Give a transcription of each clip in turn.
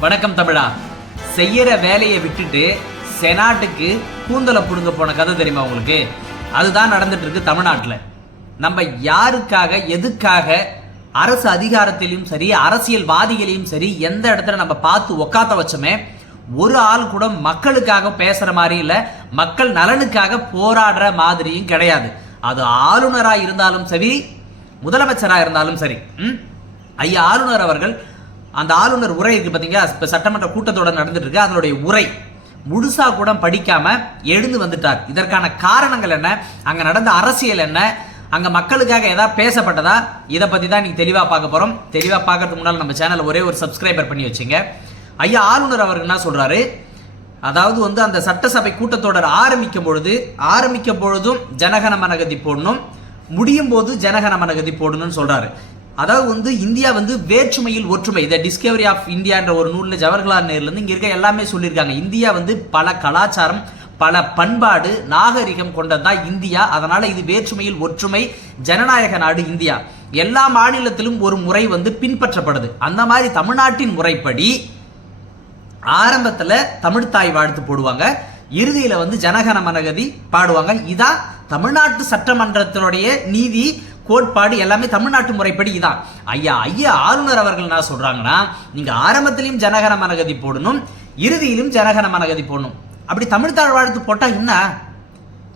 வணக்கம் தமிழா. செய்யற வேலையை விட்டுட்டு செனாட்டுக்கு கூந்தலை புடுங்க போன கதை தெரியுமா உங்களுக்கு? அதுதான் நடந்துட்டு இருக்கு தமிழ்நாட்டில். நம்ம யாருக்காக எதுக்காக அரசு அதிகாரத்திலையும் சரி அரசியல்வாதிகளையும் சரி எந்த இடத்துல நம்ம பார்த்து உக்காத்த வச்சோமே ஒரு ஆள் கூட மக்களுக்காக பேசுற மாதிரி இல்லை மக்கள் நலனுக்காக போராடுற மாதிரியும் கிடையாது. அது ஆளுநராக இருந்தாலும் சரி முதலமைச்சராக இருந்தாலும் சரி ம்? ஐயா ஆளுநர் அவர்கள் அந்த ஆளுநர் உரை இருக்கு பார்த்தீங்க இப்போ சட்டமன்ற கூட்டத்தோட நடந்துட்டு இருக்கு. அதனுடைய உரை முழுசாக கூட படிக்காம எழுந்து வந்துட்டார். இதற்கான காரணங்கள் என்ன? அங்கே நடந்த அரசியல் என்ன? அங்கே மக்களுக்காக ஏதாவது பேசப்பட்டதா? இதை பற்றி தான் நீங்கள் தெளிவாக பார்க்க போகிறோம் தெளிவாக பார்க்கறதுக்கு முன்னால் நம்ம சேனல் ஒரே ஒரு சப்ஸ்கிரைபர் பண்ணி வச்சுங்க. ஐயா ஆளுநர் அவர் என்ன சொல்கிறாரு அதாவது வந்து அந்த சட்டசபை கூட்டத்தொடர் ஆரம்பிக்கும் பொழுது ஆரம்பிக்கும் பொழுதும் ஜனகன மனகதி போடணும். முடியும் போது ஜனகன மனகதி போடணும்னு சொல்கிறாரு அதாவது வந்து இந்தியா வந்து வேற்றுமையில் ஒற்றுமை த டிஸ்கவரி ஆஃப் இந்தியான்ற ஒரு நூலில் ஜவஹர்லால் நேருலேருந்து இங்கே இருக்க எல்லாமே சொல்லியிருக்காங்க. இந்தியா வந்து பல கலாச்சாரம் பல பண்பாடு நாகரிகம் கொண்டதுதான் இந்தியா. அதனால் இது வேற்றுமையில் ஒற்றுமை ஜனநாயக நாடு இந்தியா. எல்லா மாநிலத்திலும் ஒரு முறை வந்து பின்பற்றப்படுது. அந்த மாதிரி தமிழ்நாட்டின் முறைப்படி ஆரம்பத்தில் தமிழ் தாய் வாழ்த்து போடுவாங்க. இறுதியில் வந்து ஜனகன மனகதி பாடுவாங்க. இதான் தமிழ்நாட்டு சட்டமன்றத்தினுடைய நீதி. கோட்பாடு எல்லாமே தமிழ்நாட்டு முறைப்படி இதான் ஐயா ஐயா ஆளுநர் அவர்கள் என்ன சொல்றாங்கன்னா நீங்க ஆரம்பத்திலையும் ஜனகன மனகதி போடணும் இறுதியிலும் ஜனகன மனகதி போடணும். அப்படி தமிழ்த்தாழ் வாழ்த்து போட்டா என்ன?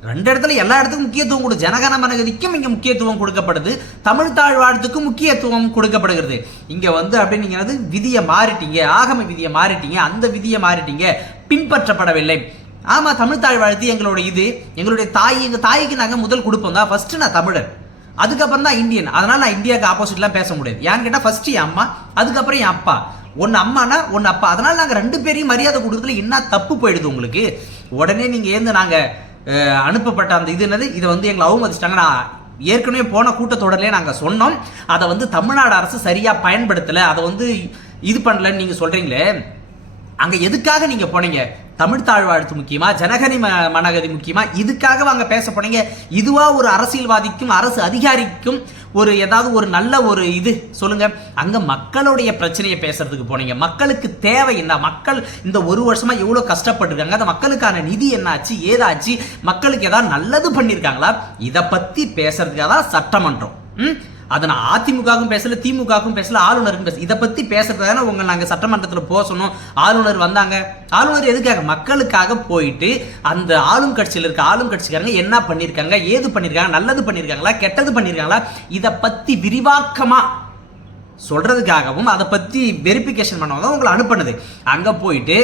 ரெண்டு இடத்துல எல்லா இடத்துக்கும் முக்கியத்துவம் கொடு ஜனகன மனகதிக்கும் இங்க முக்கியத்துவம் கொடுக்கப்படுது தமிழ் தாழ் வாழ்த்துக்கும் முக்கியத்துவம் கொடுக்கப்படுகிறது. இங்க வந்து அப்படி நீங்க விதியை மாறிட்டீங்க ஆகம விதியை மாறிட்டீங்க அந்த விதியை மாறிட்டீங்க பின்பற்றப்படவில்லை. ஆமா தமிழ் தாழ் வாழ்த்து எங்களோட இது எங்களுடைய தாய் எங்க தாய்க்கு நாங்க முதல் கொடுப்போம் தான். ஃபர்ஸ்ட் நான் தமிழர். அதுக்கப்புறம் தான் இந்தியன். அதனால நான் இந்தியாவுக்கு ஆப்போசிட்லாம் பேச முடியாது. ஏன்னு கேட்டால் ஃபர்ஸ்ட் என் அம்மா அதுக்கப்புறம் என் அப்பா. ஒன்னு அம்மானா ஒன்னு அப்பா. அதனால நாங்கள் ரெண்டு பேரையும் மரியாதை கொடுக்குறதுல என்ன தப்பு போயிடுது உங்களுக்கு? உடனே நீங்க ஏந்து நாங்க அனுப்பப்பட்ட அந்த இது என்னது? இதை வந்து எங்களை அவமதிச்சிட்டாங்க. நான் ஏற்கனவே போன கூட்டத்தொடர்லேயே நாங்கள் சொன்னோம். அதை வந்து தமிழ்நாடு அரசு சரியா பயன்படுத்தலை. அதை வந்து இது பண்ணலன்னு நீங்க சொல்றீங்களே? அங்க எதுக்காக நீங்க போனீங்க? தமிழ் தாழ்வாழ்த்து முக்கியமா ஜனகனி ம- மனகதி முக்கியமா இதுக்காக அங்க பேச போனீங்க? இதுவா ஒரு அரசியல்வாதிக்கும் அரசு அதிகாரிக்கும் ஒரு ஏதாவது ஒரு நல்ல ஒரு இது சொல்லுங்க. அங்க மக்களுடைய பிரச்சனையை பேசுறதுக்கு போனீங்க. மக்களுக்கு தேவை என்ன? மக்கள் இந்த ஒரு வருஷமா எவ்வளவு கஷ்டப்பட்டிருக்காங்க? அந்த மக்களுக்கான நிதி என்னாச்சு? ஏதாச்சு? மக்களுக்கு ஏதாவது நல்லது பண்ணிருக்காங்களா? இதை பத்தி பேசுறதுக்காக தான் சட்டமன்றம். ம்? அதை நான் அதிமுகவும் பேசல திமுகவும் பேசல ஆளுநருக்கும் பேசல. இதை பத்தி பேசுறதுதான் உங்களை நாங்கள் சட்டமன்றத்தில் போசணும் ஆளுநர் வந்தாங்க. ஆளுநர் எதுக்காக? மக்களுக்காக போயிட்டு அந்த ஆளும் கட்சியில் இருக்க ஆளும் கட்சிக்காரங்க என்ன பண்ணியிருக்காங்க ஏது பண்ணியிருக்காங்க நல்லது பண்ணியிருக்காங்களா கெட்டது பண்ணியிருக்காங்களா இதை பத்தி விரிவாக்கமாக சொல்றதுக்காகவும் அதை பத்தி வெரிஃபிகேஷன் பண்ணவங்க உங்களை அனுப்பினது. அங்க போயிட்டு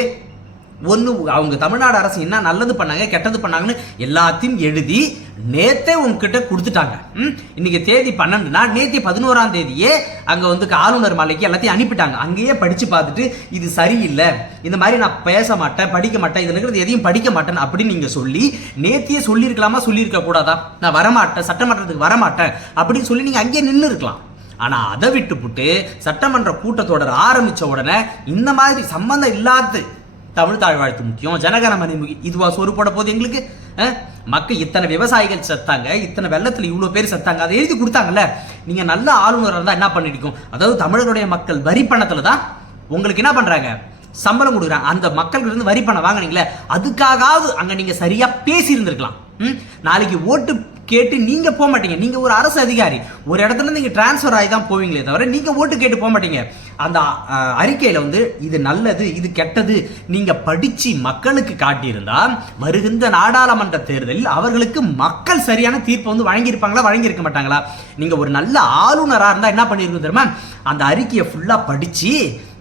ஒன்று அவங்க தமிழ்நாடு அரசு என்ன நல்லது பண்ணாங்க கெட்டது பண்ணாங்கன்னு எல்லாத்தையும் எழுதி நேத்தே உங்ககிட்ட கொடுத்துட்டாங்க. ம்? இன்னைக்கு தேதி பன்னெண்டுனா நேத்தி பதினோராம் தேதியே அங்க வந்து ஆளுநர் மாலைக்கு எல்லாத்தையும் அனுப்பிட்டாங்க. அங்கேயே படிச்சு பார்த்துட்டு இது சரியில்லை இந்த மாதிரி நான் பேச மாட்டேன் படிக்க மாட்டேன் இதுல இருக்கிறது எதையும் படிக்க மாட்டேன் அப்படின்னு நீங்க சொல்லி நேத்தியே சொல்லியிருக்கலாமா சொல்லியிருக்க கூடாதா? நான் வரமாட்டேன் சட்டமன்றத்துக்கு வரமாட்டேன் அப்படின்னு சொல்லி நீங்க அங்கேயே நின்று இருக்கலாம். ஆனா அதை விட்டுப்புட்டு சட்டமன்ற கூட்டத்தொடர் ஆரம்பிச்ச உடனே இந்த மாதிரி சம்பந்தம் இல்லாத தமிழ் தாழ்வாழ்த்து முக்கியம். ஜனகணமனை முக்கியம் இதுவா சொரு போட போகுது எங்களுக்கு. மக்கள் இத்தனை விவசாயிகள் செத்தாங்க இத்தனை வெள்ளத்துல இவ்வளவு பேர் செத்தாங்க அதை எழுதி கொடுத்தாங்கல்ல. நீங்க நல்ல ஆளுநர் இருந்தா என்ன பண்ணிருக்கோம்? அதாவது தமிழருடைய மக்கள் வரி பணத்துல தான் உங்களுக்கு என்ன பண்றாங்க? சம்பளம் கொடுக்குறாங்க. அந்த மக்கள்கிட்ட இருந்து வரி பணம் வாங்குனீங்களே அதுக்காகவாவது அங்க நீங்க சரியா பேசி இருந்திருக்கலாம் ம்? நாளைக்கு ஓட்டு கேட்டு நீங்கள் போக மாட்டீங்க. நீங்கள் ஒரு அரசு அதிகாரி. ஒரு இடத்துல நீங்கள் ட்ரான்ஸ்ஃபர் டிரான்ஸ்ஃபர் ஆகி தான் போவீங்களே தவிர நீங்கள் ஓட்டு கேட்டு போக மாட்டீங்க. அந்த அறிக்கையில் வந்து இது நல்லது இது கெட்டது நீங்கள் படித்து மக்களுக்கு காட்டியிருந்தால் வருகின்ற நாடாளுமன்ற தேர்தலில் அவர்களுக்கு மக்கள் சரியான தீர்ப்பு வந்து வழங்கியிருப்பாங்களா வழங்கியிருக்க மாட்டாங்களா? நீங்கள் ஒரு நல்ல ஆளுநராக இருந்தால் என்ன பண்ணியிருக்கோம் தெரியுமா? அந்த அறிக்கையை ஃபுல்லாக படித்து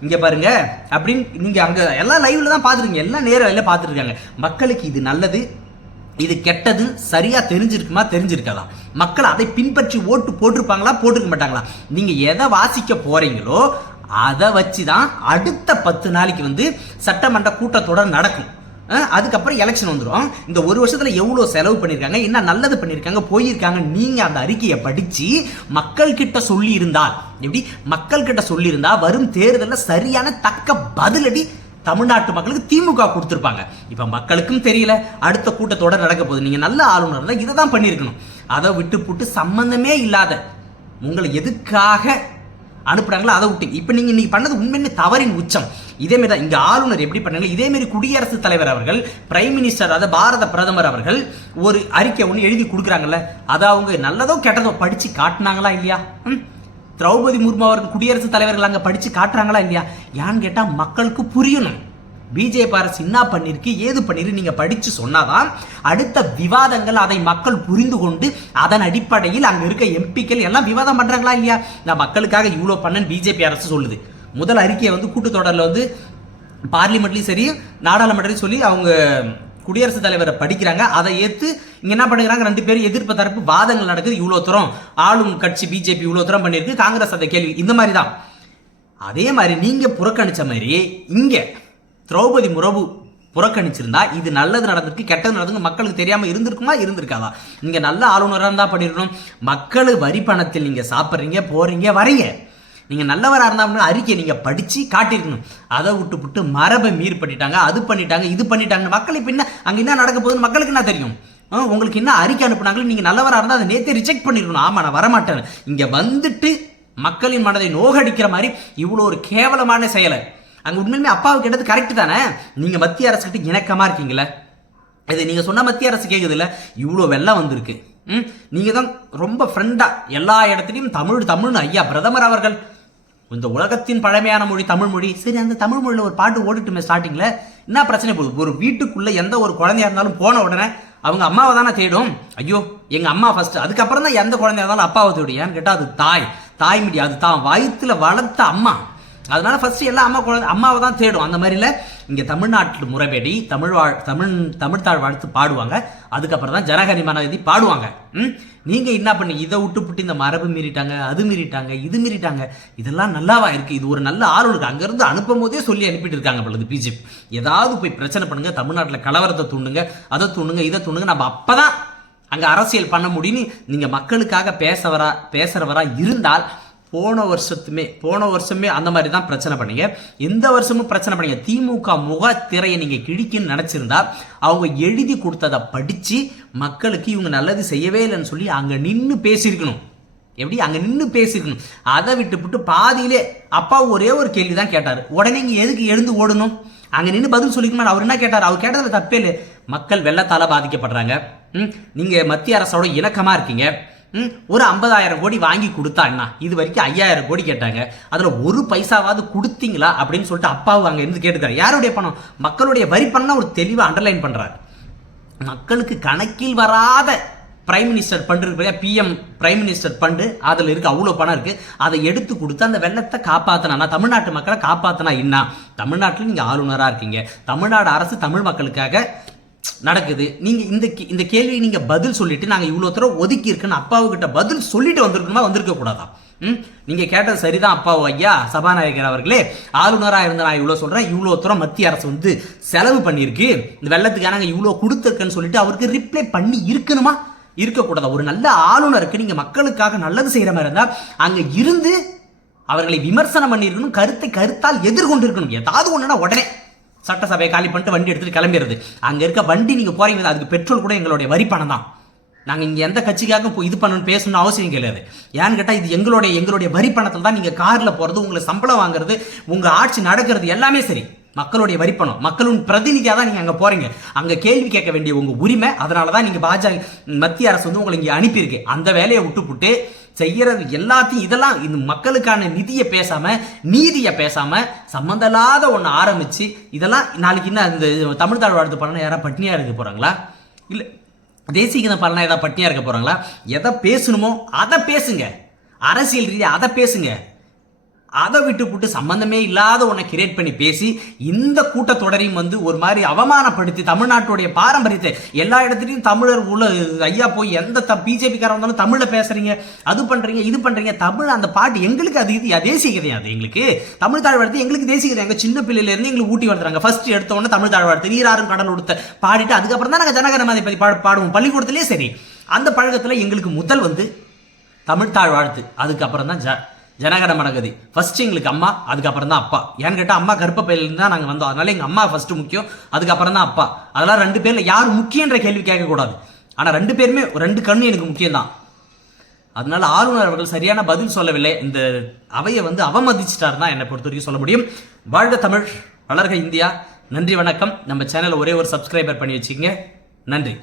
இங்கே பாருங்க அப்படின்னு நீங்கள் அங்கே எல்லாம் லைவில் தான் பார்த்துருக்கீங்க. எல்லாம் நேரில் பார்த்துருக்காங்க. மக்களுக்கு இது நல்லது இது கெட்டது சரியாக தெரிஞ்சிருக்குமா? தெரிஞ்சிருக்கலாம். மக்கள் அதை பின்பற்றி ஓட்டு போட்டிருப்பாங்களா? போட்டிருக்க மாட்டாங்களா? நீங்கள் எதை வாசிக்க போறீங்களோ அதை வச்சு தான் அடுத்த பத்து நாளைக்கு வந்து சட்டமன்ற கூட்டத்தொடர் நடக்கும். அதுக்கப்புறம் எலெக்ஷன் வந்துடும் இந்த ஒரு வருஷத்தில் எவ்வளோ செலவு பண்ணியிருக்காங்க என்ன நல்லது பண்ணியிருக்காங்க போயிருக்காங்க. நீங்கள் அந்த அறிக்கையை படித்து மக்கள்கிட்ட சொல்லியிருந்தால் எப்படி? மக்கள்கிட்ட சொல்லியிருந்தால் வரும் தேர்தலில் சரியான தக்க பதிலடி தமிழ்நாட்டு மக்களுக்கு திமுக கொடுத்துருப்பாங்க. இப்போ மக்களுக்கும் தெரியல அடுத்த கூட்டத்தொடர் நடக்க போகுது. நீங்கள் நல்ல ஆளுநர் தான் இதை தான் பண்ணியிருக்கணும். அதை விட்டு போட்டு சம்மந்தமே இல்லாத உங்களை எதுக்காக அனுப்புறாங்களோ அதை விட்டு. இப்போ நீங்கள் இன்னைக்கு பண்ணது உண்மையுமே தவறின் உச்சம். இதே தான் இங்கே ஆளுநர் எப்படி பண்ணாங்க? இதேமாரி குடியரசுத் தலைவர் அவர்கள் பிரைம் மினிஸ்டர் அதாவது பாரத பிரதமர் அவர்கள் ஒரு அறிக்கை ஒன்று எழுதி கொடுக்குறாங்கல்ல அதை அவங்க நல்லதோ கெட்டதோ படித்து காட்டினாங்களா இல்லையா? ம்? திரௌபதி முர்மு அவர்கள் குடியரசுத் தலைவர்கள் அங்கே படித்து காட்டுறாங்களா இல்லையா? ஏன்னு கேட்டால் மக்களுக்கு புரியணும் பிஜேபி அரசு என்ன பண்ணிருக்கு ஏது பண்ணிருக்கு நீங்கள் படித்து சொன்னாதான் அடுத்த விவாதங்கள் அதை மக்கள் புரிந்து கொண்டு அதன் அடிப்படையில் அங்கே இருக்க எம்பிக்கள் எல்லாம் விவாதம் பண்ணுறாங்களா இல்லையா? நான் மக்களுக்காக இவ்வளோ பண்ணேன்னு பிஜேபி அரசு சொல்லுது. முதல் அறிக்கையை வந்து கூட்டத்தொடரில் வந்து பார்லிமெண்ட்லேயும் சரி நாடாளுமன்றத்தையும் சொல்லி அவங்க குடியரசுத் தலைவரை படிக்கிறாங்க. அதை ஏற்று இங்கே என்ன பண்ணுறாங்க ரெண்டு பேரும் எதிர்ப்பு தரப்பு வாதங்கள் நடக்குது. இவ்வளோ தூரம் ஆளும் கட்சி பிஜேபி இவ்வளோ தூரம் பண்ணியிருக்கு. காங்கிரஸ் அந்த கேள்வி. இந்த மாதிரி தான் அதே மாதிரி நீங்கள் புறக்கணித்த மாதிரி இங்கே திரௌபதி முரபு புறக்கணிச்சிருந்தா இது நல்லது நடந்திருக்கு கெட்டது நடந்தது மக்களுக்கு தெரியாமல் இருந்திருக்குமா? இருந்திருக்காதா? நீங்கள் நல்ல ஆளுநராக இருந்தால் பண்ணிருக்கணும். மக்கள் வரி பணத்தில் நீங்கள் சாப்பிட்றீங்க போகிறீங்க வரீங்க. நீங்கள் நல்லவராக இருந்தால் அறிக்கை நீங்கள் படித்து காட்டியிருக்கணும். அதை விட்டு விட்டு மரபை மீறி பண்ணிட்டாங்க அது பண்ணிட்டாங்க இது பண்ணிட்டாங்க மக்களுக்கு பின்ன அங்கே என்ன நடக்க போகுதுன்னு மக்களுக்கு என்ன தெரியும்? உங்களுக்கு என்ன அறிக்கை அனுப்புனாங்களோ நீங்கள் நல்லவராக இருந்தால் அதை நேற்றே ரிஜெக்ட் பண்ணிருக்கணும். ஆமா நான் வரமாட்டேன். இங்கே வந்துட்டு மக்களின் மனதை நோகடிக்கிற மாதிரி இவ்வளோ ஒரு கேவலமான செயலை. அங்கே உண்மையுமே அப்பாவுக்கு கேட்டது கரெக்டு தானே? நீங்கள் மத்திய அரசு இணக்கமாக இருக்கீங்களே இது நீங்கள் சொன்ன மத்திய அரசு கேட்குதுல்ல இவ்வளோ வெள்ளம் வந்திருக்கு. ம்? நீங்கள் தான் ரொம்ப ஃப்ரெண்டாக எல்லா இடத்துலையும் தமிழ் தமிழ்னு ஐயா பிரதமர் அவர்கள். இந்த உலகத்தின் பழமையான மொழி தமிழ் மொழி. சரி அந்த தமிழ் மொழியில் ஒரு பாட்டு ஓடிட்டுமே ஸ்டார்டிங்கில் என்ன பிரச்சனை? போகுது ஒரு வீட்டுக்குள்ளே எந்த ஒரு குழந்தையா இருந்தாலும் போன உடனே அவங்க அம்மாவை தானே தேடும்? ஐயோ எங்கள் அம்மா ஃபஸ்ட்டு அதுக்கப்புறம் தான் எந்த குழந்தையா இருந்தாலும் அப்பாவை தேடும். ஏன்னு கேட்டால் அது தாய். தாய் மீடியா அது தான். வயிற்றுல வளர்த்த அம்மா. அதனால ஃபர்ஸ்ட் எல்லா அம்மா குழந்தை அம்மாவை தான் தேடும். அந்த மாதிரில இங்க தமிழ்நாட்டில் முறைப்படி தமிழ் வாழ் தமிழ் தமிழ்த்தாழ் வாழ்த்து பாடுவாங்க. அதுக்கப்புறம் தான் ஜனகரி மனதி பாடுவாங்க. ம்? நீங்க என்ன பண்ணி இதை விட்டு புட்டு இந்த மரபு மீறிட்டாங்க அது மீறிட்டாங்க இது மீறிட்டாங்க இதெல்லாம் நல்லாவா இருக்கு? இது ஒரு நல்ல ஆர்வம் இருக்குது அங்கிருந்து அனுப்பும் போதே சொல்லி அனுப்பிட்டு இருக்காங்க பொழுது பிஜேபி ஏதாவது போய் பிரச்சனை பண்ணுங்க தமிழ்நாட்டில் கலவரத்தை தூண்டுங்க அதை தூண்டுங்க இதை தூண்டுங்க நம்ம அப்பதான் அங்க அரசியல் பண்ண முடியும்னு நீங்க மக்களுக்காக பேசவரா பேசுறவரா இருந்தால் போன வருஷத்துமே போன வருஷமே அந்த மாதிரி தான் பிரச்சனை பண்ணீங்க. இந்த வருஷமும் பிரச்சனை பண்ணீங்க. திமுக முக திரையை நீங்கள் கிழிக்குன்னு நினச்சிருந்தா அவங்க எழுதி கொடுத்ததை படித்து மக்களுக்கு இவங்க நல்லது செய்யவே இல்லைன்னு சொல்லி அங்கே நின்று பேசியிருக்கணும். எப்படி? அங்கே நின்று பேசியிருக்கணும். அதை விட்டுப்புட்டு பாதியிலே அப்பா ஒரே ஒரு கேள்வி தான் கேட்டார். உடனே இங்கே எதுக்கு எழுந்து ஓடணும்? அங்கே நின்று பதில் சொல்லிக்கணும் அவர் என்ன கேட்டார்? அவர் கேட்டதில் தப்பே இல்லை. மக்கள் வெள்ளத்தால் பாதிக்கப்படுறாங்க. ம், மத்திய அரசோட இலக்கமாக இருக்கீங்க. ஒரு ஐம்பதாயிரம் கோடி வாங்கி கொடுத்தா என்ன? இது வரைக்கும் ஐயாயிரம் கோடி கேட்டாங்க. அதில் ஒரு பைசாவாவது கொடுத்தீங்களா? அப்படின்னு சொல்லிட்டு அப்பாவு அங்கே இருந்து கேட்டுக்கிறார். யாருடைய பணம்? மக்களுடைய வரி பணம் ஒரு தெளிவாக அண்டர்லைன் பண்ணுறாரு மக்களுக்கு கணக்கில் வராத பிரைம் மினிஸ்டர் பண்டு இருக்கு பிஎம் பிரைம் மினிஸ்டர் ஃபண்டு அதில் இருக்க. அவ்வளோ பணம் இருக்குது அதை எடுத்து கொடுத்து அந்த வெள்ளத்தை காப்பாற்றினா தமிழ்நாட்டு மக்களை காப்பாற்றினா என்ன? தமிழ்நாட்டில் நீங்கள் ஆளுநராக இருக்கீங்க. தமிழ்நாடு அரசு தமிழ் மக்களுக்காக நடக்குது. நீங்க இந்த கே- இந்த கேள்வியை நீங்க பதில் சொல்லிட்டு நாங்க இவ்வளோ தூரம் ஒதுக்கி இருக்குன்னு அப்பாவுக்கிட்ட பதில் சொல்லிட்டு வந்திருக்கணுமா? வந்திருக்க கூடாதான் ம்? நீங்க கேட்டது சரிதான் அப்பாவு ஐயா. சபாநாயகர் அவர்களே ஆளுநராக இருந்த நான் இவ்வளோ சொல்றேன். இவ்வளோ தூரம் மத்திய அரசு வந்து செலவு பண்ணியிருக்கு. இந்த வெள்ளத்துக்கு நாங்கள் இவ்வளோ கொடுத்துருக்கேன்னு சொல்லிட்டு அவருக்கு ரிப்ளை பண்ணி இருக்கணுமா? இருக்கக்கூடாதா ஒரு நல்ல ஆளுநருக்கு நீங்க மக்களுக்காக நல்லது செய்யற மாதிரி இருந்தா அங்க இருந்து அவர்களை விமர்சனம் பண்ணியிருக்கணும் கருத்தை கருத்தால் எதிர்கொண்டிருக்கணும். ஏதாவது ஒன்றுனா உடனே. சட்டசபையை காலி பண்ணிட்டு வண்டி எடுத்துட்டு கிளம்பிடுறது. அங்கே இருக்க வண்டி நீங்கள் போகிறீங்க அதுக்கு பெட்ரோல் கூட எங்களுடைய வரி பணம் தான். நாங்கள் இங்கே எந்த கட்சிக்காக இது பண்ணணும் பேசணும்னு அவசியம் கிடையாது. ஏன்னு கேட்டால் இது எங்களுடைய எங்களுடைய வரி பணத்தில் தான் நீங்கள் காரில் போகிறது உங்களை சம்பளம் வாங்குறது உங்கள் ஆட்சி நடக்கிறது எல்லாமே சரி. மக்களுடைய வரிப்பணம் மக்களின் பிரதிநிதியாக தான் நீங்கள் அங்கே போகிறீங்க அங்கே கேள்வி கேட்க வேண்டிய உங்கள் உரிமை அதனால தான் நீங்கள் பாஜக மத்திய அரசு வந்து உங்களை இங்கே அனுப்பியிருக்கு. அந்த வேலையை விட்டுப்புட்டு செய்யறது எல்லாத்தையும் இதெல்லாம் இந்த மக்களுக்கான நிதியை பேசாம நீதியை பேசாம சம்மந்தமில்லாத ஒன்று ஆரம்பிச்சு இதெல்லாம் நாளைக்கு என்ன இந்த தமிழ் தாழ் வாழ்த்து பண்ண யாராவது பட்னியா இருக்க போறாங்களா? இல்லை தேசிய கீதம் பாடலாம் ஏதாவது பட்டினியா இருக்க போறாங்களா? எதை பேசணுமோ அதை பேசுங்க. அரசியல் ரீதியாக அதை பேசுங்க. அதை விட்டு போட்டு சம்பந்தமே இல்லாத ஒன்றை கிரியேட் பண்ணி பேசி இந்த கூட்டத்தொடரையும் வந்து ஒரு மாதிரி அவமானப்படுத்தி தமிழ்நாட்டுடைய பாரம்பரியத்தை எல்லா இடத்துலையும் தமிழர் உள்ள ஐயா போய் எந்த த பிஜேபிக்காரன் வந்தாலும் தமிழில் பேசுகிறீங்க அது பண்ணுறீங்க இது பண்ணுறீங்க தமிழ் அந்த பாட்டு எங்களுக்கு அது இது தேசிய கதை அது எங்களுக்கு. தமிழ் தாழ்வாழ்த்து எங்களுக்கு தேசிய கதை. எங்கள் சின்ன பிள்ளையிலேருந்து எங்களுக்கு ஊட்டி வளர்த்துறாங்க. ஃபர்ஸ்ட் எடுத்தோடனே தமிழ் தாழ்வாழ்த்து நீராறும் கடல் உடுத்த பாடிட்டு அதுக்கப்புறம் தான் நாங்கள் ஜனகரமாதை பற்றி பாடு பாடுவோம். பள்ளிக்கூடத்துலேயே சரி. அந்த பழக்கத்தில் எங்களுக்கு முதல் வந்து தமிழ் வாழ்த்து அதுக்கப்புறம் தான் ஜ ஜனகன மனகதி. ஃபர்ஸ்ட் எங்களுக்கு அம்மா அதுக்கப்புறம் தான் அப்பா. ஏன்னு கேட்டால் அம்மா கர்ப்பப்பையிலிருந்து தான் நாங்கள் வந்தோம். அதனால எங்கள் அம்மா ஃபர்ஸ்ட் முக்கியம் அதுக்கப்புறம் தான் அப்பா. அதெல்லாம் ரெண்டு பேரில் யார் முக்கியன்ற கேள்வி கேட்கக்கூடாது. ஆனால் ரெண்டு பேருமே ரெண்டு கண்ணு எனக்கு முக்கியம் தான் அதனால ஆளுநர் அவர்கள் சரியான பதில் சொல்லவில்லை. இந்த அவையை வந்து அவமதிச்சிட்டாருன்னா என்னை பொறுத்த வரைக்கும் சொல்ல முடியும். வாழ்க தமிழ் வளர்க இந்தியா. நன்றி வணக்கம். நம்ம சேனலை ஒரே ஒரு சப்ஸ்கிரைபர் பண்ணி வச்சுக்கங்க. நன்றி.